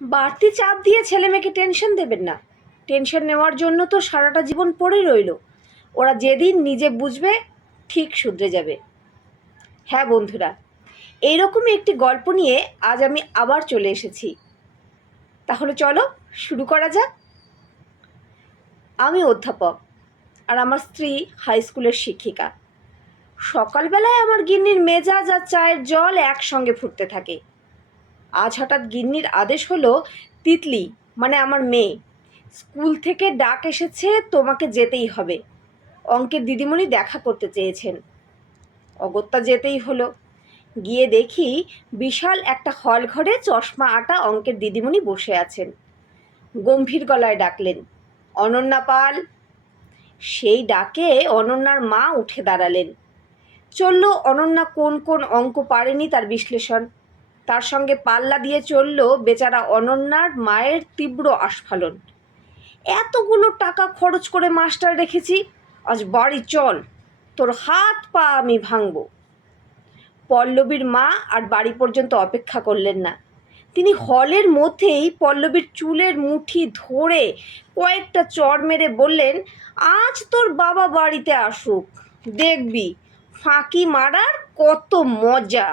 বাড়তি চাপ দিয়ে ছেলেমেয়েকে টেনশন দেবেন না। টেনশন নেওয়ার জন্য তো সারাটা জীবন পড়ে রইল। ওরা যেদিন নিজে বুঝবে ঠিক শুধরে যাবে। হ্যাঁ বন্ধুরা, এইরকমই একটি গল্প নিয়ে আজ আমি আবার চলে এসেছি। তাহলে চলো শুরু করা যাক। আমি অধ্যাপক আর আমার স্ত্রী হাই স্কুলের শিক্ষিকা। সকালবেলায় আমার গিন্নির মেজাজ আর চায়ের জল একসঙ্গে ফুটতে থাকে। আজ হঠাৎ গিন্নির আদেশ হলো, তিতলি মানে আমার মেয়ে, স্কুল থেকে ডাক এসেছে, তোমাকে যেতেই হবে। অঙ্কের দিদিমণি দেখা করতে চেয়েছেন। অগত্যা যেতেই হলো। গিয়ে দেখি বিশাল একটা হল ঘরে চশমা আটা অঙ্কের দিদিমণি বসে আছেন। গম্ভীর গলায় ডাকলেন, অনন্যা পাল। সেই ডাকে অনন্যার মা উঠে দাঁড়ালেন। চলল অনন্যা কোন কোন অঙ্ক পারেনি তার বিশ্লেষণ। তার সঙ্গে পাল্লা দিয়ে চলল বেচারা অনন্যার মায়ের তীব্র আস্ফালন। এতগুলো টাকা খরচ করে মাস্টার রেখেছি, আজ বাড়ি চল, তোর হাত পা আমি ভাঙব। পল্লবীর মা আর বাড়ি পর্যন্ত অপেক্ষা করলেন না। তিনি হলের মধ্যেই পল্লবীর চুলের মুঠি ধরে কয়েকটা চড় মেরে বললেন, আজ তোর বাবা বাড়িতে আসুক, দেখবি ফাঁকি মারার কত মজা।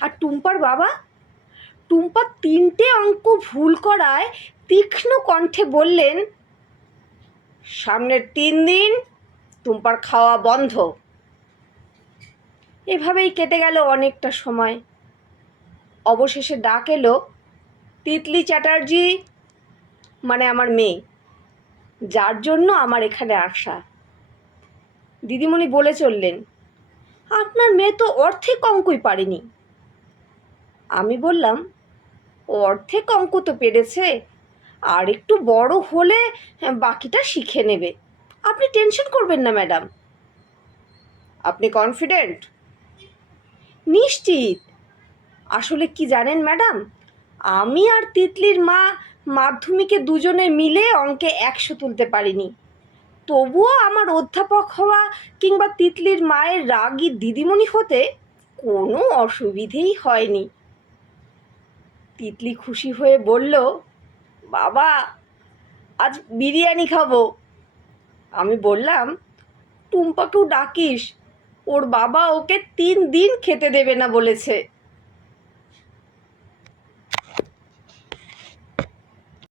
আর টুম্পার বাবা? টুম্পা 3টে অঙ্ক ভুল করায় তীক্ষ্ণ কণ্ঠে বললেন, সামনের 3 দিন টুম্পার খাওয়া বন্ধ। এভাবেই কেটে গেল অনেকটা সময়। অবশেষে ডাক এলো, তিতলি চ্যাটার্জি মানে আমার মেয়ে, যার জন্য আমার এখানে আসা। দিদিমণি বলে চললেন, আপনার মেয়ে তো অর্ধেক অঙ্কই পারেনি। আমি বললাম, অর্ধেক অঙ্ক তো পেরেছে, আর একটু বড় হলে বাকিটা শিখে নেবে। আপনি টেনশন করবেন না ম্যাডাম। আপনি কনফিডেন্ট? নিশ্চিত। আসলে কি জানেন ম্যাডাম, আমি আর তিতলির মা মাধ্যমিকে দুজনে মিলে অঙ্কে 100 তুলতে পারিনি। তবুও আমার অধ্যাপক হওয়া কিংবা তিতলির মায়ের রাগী দিদিমণি হতে কোনো অসুবিধেই হয়নি। তিতলি খুশি হয়ে বলল, বাবা আজ বিরিয়ানি খাবো। আমি বললাম, টুম্পাকেও ডাকিস, ওর বাবা ওকে 3 দিন খেতে দেবে না বলেছে।